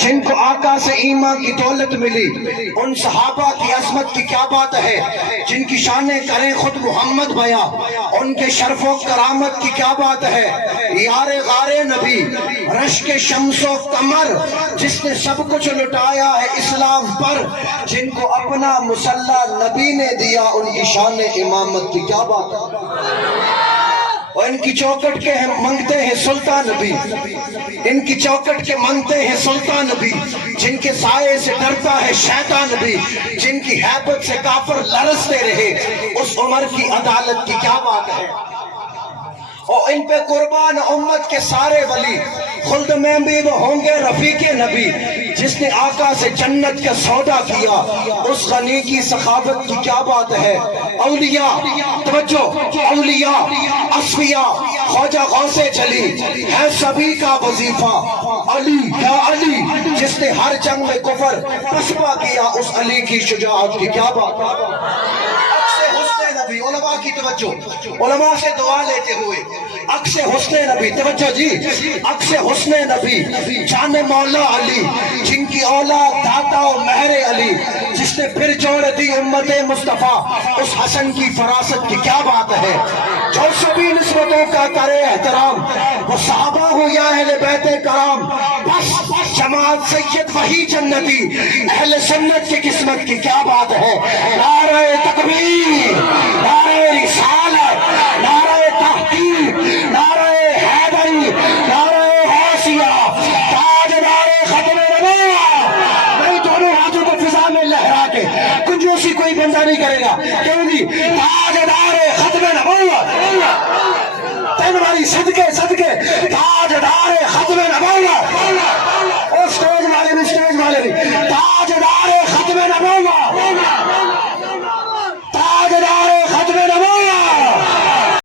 جن کو آقا سے ایمان کی دولت ملی، ان صحابہ کی عظمت کی کیا بات ہے جن کی شانیں کریں خود محمد بیاں، ان کے شرف و کرامت کی کیا بات ہے۔ یار غار نبی رشک شمس و قمر، جس نے سب کچھ لٹایا ہے اسلام پر، جن کو اپنا مسلح نبی نے دیا، ان کی شان امامت کی کیا بات ہے۔ اور ان کی چوکٹ کے منگتے ہیں سلطان نبی، ان کی چوکٹ کے منگتے ہیں سلطان نبی، جن کے سائے سے ڈرتا ہے شیطان نبی، جن کی ہیبت سے کافر لرزتے رہے، اس عمر کی عدالت کی کیا بات ہے۔ اور ان پہ قربان امت کے سارے ولی، خلد میں بھی وہ ہوں گے رفیق نبی، جس نے آقا سے جنت کا سودا کیا، اس غنی کی سخاوت کی کیا بات ہے۔ اولیاء توجہ، اولیاء اصفیاء خواجہ غوث جلی ہے سبھی کا وظیفہ، علی یا علی جس نے ہر جنگ میں کفر پسپا کیا، اس علی کی شجاعت کی کیا بات ہے۔ نبی علماء کی توجہ، علماء سے دعا لیتے ہوئے عکس حسن نبی، توجہ جی، عکس حسن نبی جان مولا علی، جن کی اولاد داتا و مہر علی، جس نے پھر جوڑ دی امت مصطفیٰ، اس حسن کی فراست کی کیا بات ہے۔ جو سبھی نسبتوں کا کرے احترام، وہ صحابہ ہو یا اہل بیت کرام، بس جماعت سید وہی جنتی، اہل سنت کی قسمت کی کیا بات ہے۔ نعرہ تکبیر، نعرہ رسالت، نعرہ تحقیق، نعرہ حیدری، نعرہ حوثیہ، تاجدار ختم نبوت۔ میں دونوں ہاتھوں کو فضا میں لہرا کے، کنجوسی کوئی بندہ نہیں کرے گا، کیوں جی، تاجدار ختم نبوت، تین باری صدقے صدقے، تاجدار ختم نبوت، اور سٹیج والے بھی